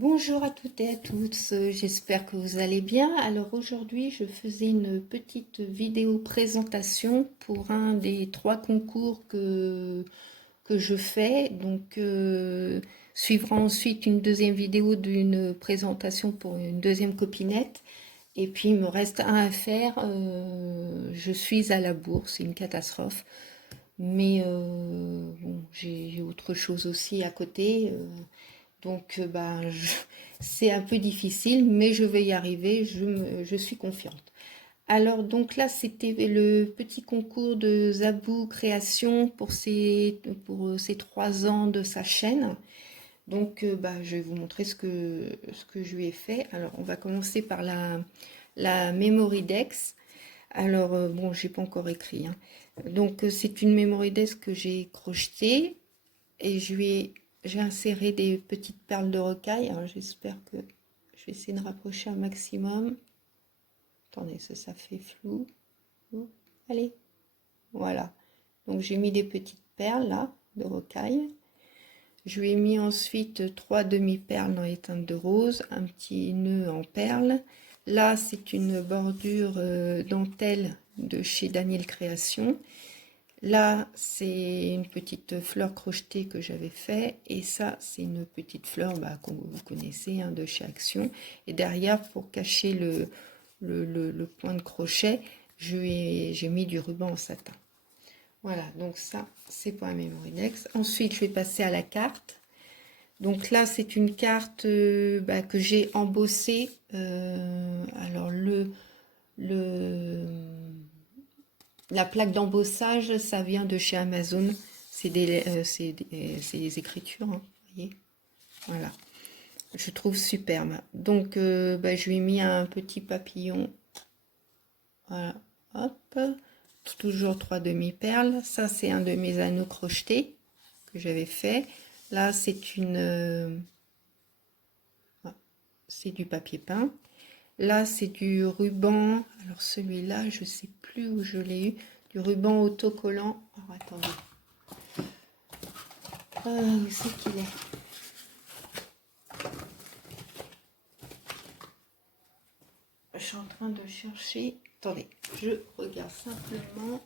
Bonjour à toutes et à tous, j'espère que vous allez bien. Alors aujourd'hui, je faisais une petite vidéo présentation pour un des 3 concours que je fais. Donc, suivra ensuite une deuxième vidéo d'une présentation pour une deuxième copinette. Et puis, il me reste un à faire. Je suis à la bourse, c'est une catastrophe. Mais bon, j'ai autre chose aussi à côté. Donc, c'est un peu difficile, mais je vais y arriver, je suis confiante. Alors, donc là, c'était le petit concours de Zabou Création pour ces 3 ans de sa chaîne. Donc, je vais vous montrer ce que je lui ai fait. Alors, on va commencer par la Memory Dex. Alors, bon, j'ai pas encore écrit, hein. Donc, c'est une Memory Dex que j'ai crochetée et j'ai inséré des petites perles de rocaille. Alors j'espère que je vais essayer de rapprocher un maximum. Attendez, ça fait flou. Allez, voilà. Donc j'ai mis des petites perles là de rocaille. Je lui ai mis ensuite 3 demi-perles dans les teintes de rose, un petit nœud en perles. Là, c'est une bordure dentelle de chez Daniel Création. Là, c'est une petite fleur crochetée que j'avais fait. Et ça, c'est une petite fleur que vous connaissez, hein, de chez Action. Et derrière, pour cacher le point de crochet, j'ai mis du ruban en satin. Voilà, donc ça, c'est pour un Memory Dex. Ensuite, je vais passer à la carte. Donc là, c'est une carte que j'ai embossée. Alors, la plaque d'embossage, ça vient de chez Amazon. C'est des écritures, hein, vous voyez. Voilà. Je trouve superbe. Donc, je lui ai mis un petit papillon. Voilà. Hop. Toujours 3 demi-perles. Ça, c'est un de mes anneaux crochetés que j'avais fait. Là, c'est du papier peint. Là, c'est du ruban. Alors, celui-là, je ne sais plus où je l'ai eu. Du ruban autocollant. Alors, attendez. Où c'est qu'il est? Je suis en train de chercher. Attendez, je regarde simplement.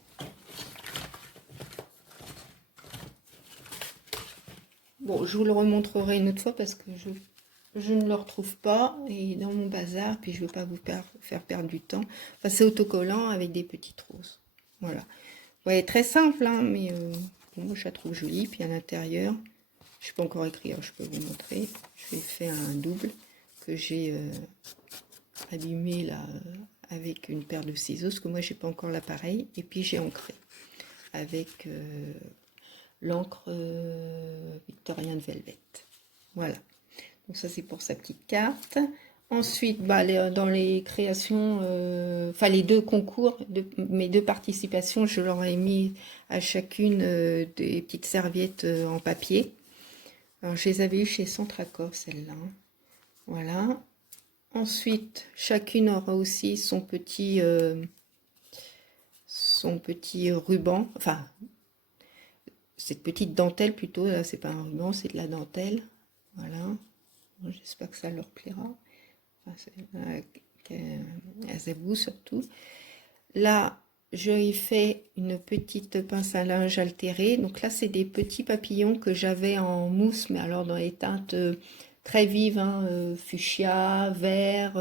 Bon, je vous le remontrerai une autre fois parce que je ne le retrouve pas. Et dans mon bazar, puis je ne veux pas vous faire perdre du temps. Enfin, c'est autocollant avec des petites roses. Voilà. Vous voyez, très simple, hein, mais bon, moi, je la trouve jolie. Puis à l'intérieur, je ne sais pas encore écrire, je peux vous montrer. Je vais faire un double que j'ai allumé là avec une paire de ciseaux, parce que moi, j'ai pas encore l'appareil. Et puis, j'ai ancré avec l'encre Victorian Velvet. Voilà. Donc ça, c'est pour sa petite carte. Ensuite, dans les créations, enfin les 2 concours, mes 2 participations, je leur ai mis à chacune des petites serviettes en papier. Alors, je les avais eues chez Centracor, celles-là. Voilà. Ensuite, chacune aura aussi son petit ruban, enfin, cette petite dentelle plutôt, là, c'est pas un ruban, c'est de la dentelle. Voilà. J'espère que ça leur plaira. Enfin, à Zabou surtout. Là, j'ai fait une petite pince à linge altérée. Donc là, c'est des petits papillons que j'avais en mousse, mais alors dans les teintes très vives, hein, fuchsia, vert,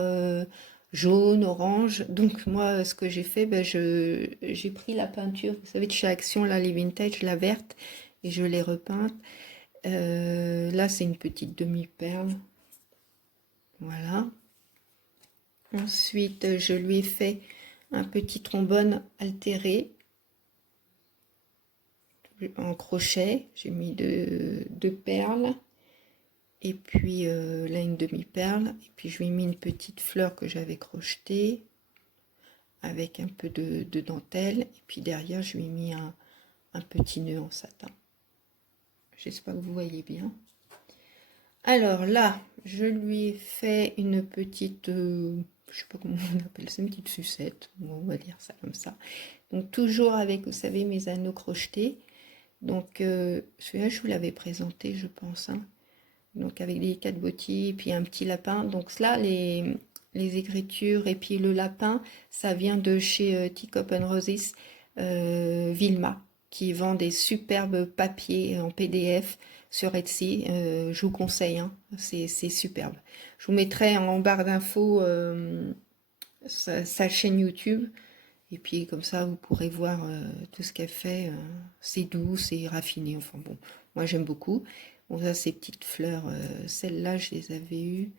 jaune, orange. Donc moi, ce que j'ai fait, j'ai pris la peinture, vous savez, de chez Action, là, les vintage, la verte, et je l'ai repeinte. Là, c'est une petite demi-perle. Voilà. Ensuite, je lui ai fait un petit trombone altéré en crochet. J'ai mis deux perles. Et puis là, une demi-perle. Et puis, je lui ai mis une petite fleur que j'avais crochetée avec un peu de dentelle. Et puis derrière, je lui ai mis un petit nœud en satin. J'espère que vous voyez bien. Alors là, je lui ai fait une petite, je sais pas comment on appelle ça, une petite sucette, bon, on va dire ça comme ça. Donc toujours avec, vous savez, mes anneaux crochetés. Donc celui-là, je vous l'avais présenté, je pense, hein. donc avec des 4 bottines et puis un petit lapin. Donc là, les écritures et puis le lapin, ça vient de chez Teacup and Roses, Vilma, qui vend des superbes papiers en PDF sur Etsy. Je vous conseille, hein, c'est superbe. Je vous mettrai en barre d'infos sa chaîne YouTube. Et puis comme ça, vous pourrez voir tout ce qu'elle fait. C'est doux, c'est raffiné. Enfin bon, moi j'aime beaucoup. Bon, ça, ces petites fleurs, celles-là, je les avais eues.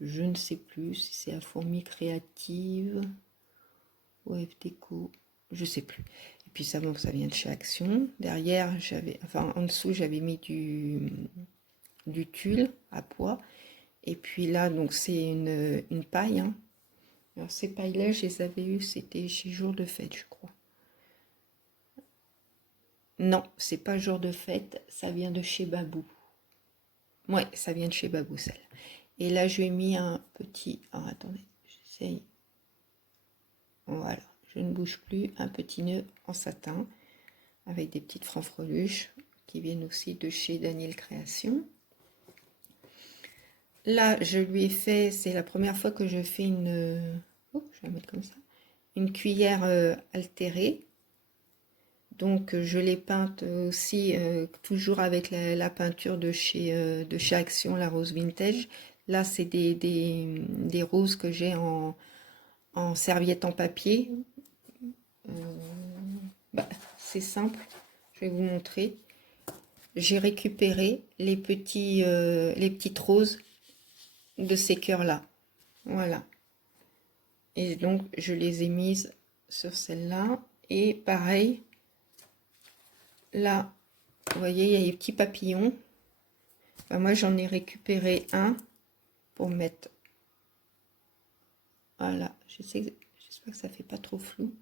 Je ne sais plus si c'est à Fourmi Créative ou F Déco. Je sais plus. Et puis ça, bon, ça vient de chez Action. Derrière, j'avais, enfin en dessous, j'avais mis du tulle à pois. Et puis là, donc c'est une paille, hein. Alors ces pailles-là, je les avais eues, c'était chez Jour de Fête, je crois. Non, c'est pas Jour de Fête, ça vient de chez Babou. Ouais, ça vient de chez Babou, celle. Et là, je lui ai mis un petit... Alors, attendez, j'essaye. Voilà, je ne bouge plus. Un petit nœud en satin, avec des petites franfreluches, qui viennent aussi de chez Daniel Création. Là, je lui ai fait... C'est la première fois que je fais une... Oh, je vais la mettre comme ça. Une cuillère altérée. Donc je l'ai peinte aussi toujours avec la peinture de chez Action, la rose vintage. Là c'est des roses que j'ai en serviette en papier. Bah, c'est simple, je vais vous montrer. J'ai récupéré les petites roses de ces cœurs là. Voilà. Et donc je les ai mises sur celle-là. Et pareil, là, vous voyez, il y a les petits papillons. Ben, moi, j'en ai récupéré un pour mettre. Voilà, j'espère que ça fait pas trop flou.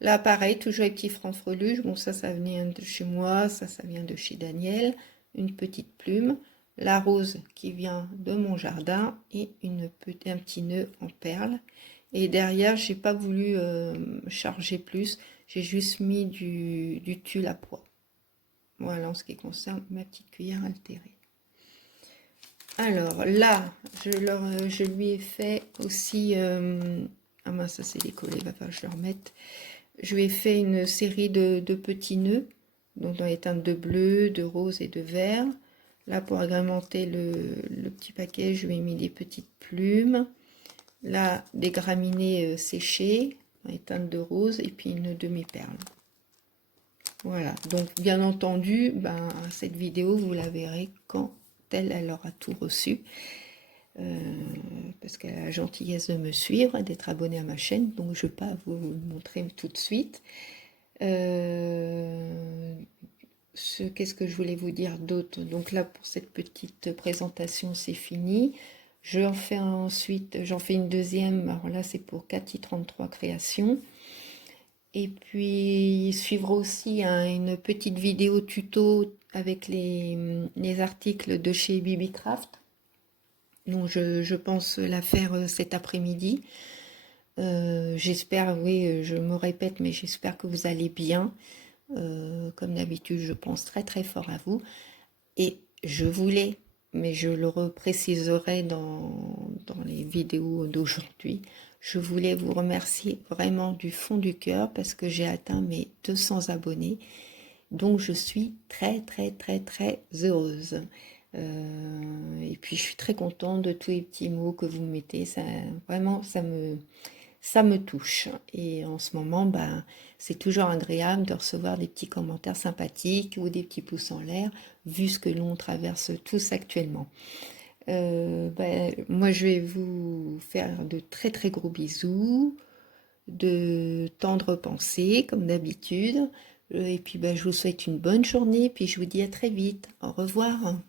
Là, pareil, toujours les petits francs-freluches. Bon, ça vient de chez moi, ça vient de chez Daniel. Une petite plume. La rose qui vient de mon jardin et un petit nœud en perles. Et derrière, j'ai pas voulu charger plus. J'ai juste mis du tulle à pois. Voilà en ce qui concerne ma petite cuillère altérée. Alors là, je lui ai fait aussi... ah mince, ça s'est décollé, il va falloir que je le remette. Je lui ai fait une série de petits nœuds, donc dans les teintes de bleu, de rose et de vert. Là, pour agrémenter le petit paquet, je lui ai mis des petites plumes. Là, des graminées séchées, dans les teintes de rose, et puis une demi-perle. Voilà, donc bien entendu, ben, cette vidéo, vous la verrez quand elle aura tout reçu. Parce qu'elle a la gentillesse de me suivre et d'être abonnée à ma chaîne, donc je ne vais pas vous le montrer tout de suite. Qu'est-ce que je voulais vous dire d'autre? Donc là, pour cette petite présentation, c'est fini. J'en fais une deuxième, alors là c'est pour Cathy 33 Créations. Et puis suivra aussi une petite vidéo tuto avec les articles de chez Bibi Craft. Donc je pense la faire cet après-midi. J'espère, oui, je me répète, mais j'espère que vous allez bien. Comme d'habitude, je pense très très fort à vous. Et je voulais, mais je le repréciserai dans les vidéos d'aujourd'hui, je voulais vous remercier vraiment du fond du cœur parce que j'ai atteint mes 200 abonnés. Donc je suis très très très très heureuse. Et puis je suis très contente de tous les petits mots que vous mettez. Ça, vraiment, ça me touche. Et en ce moment, ben, c'est toujours agréable de recevoir des petits commentaires sympathiques ou des petits pouces en l'air, vu ce que l'on traverse tous actuellement. Ben, moi, je vais vous faire de très très gros bisous, de tendres pensées, comme d'habitude. Et puis, ben, je vous souhaite une bonne journée, puis je vous dis à très vite. Au revoir.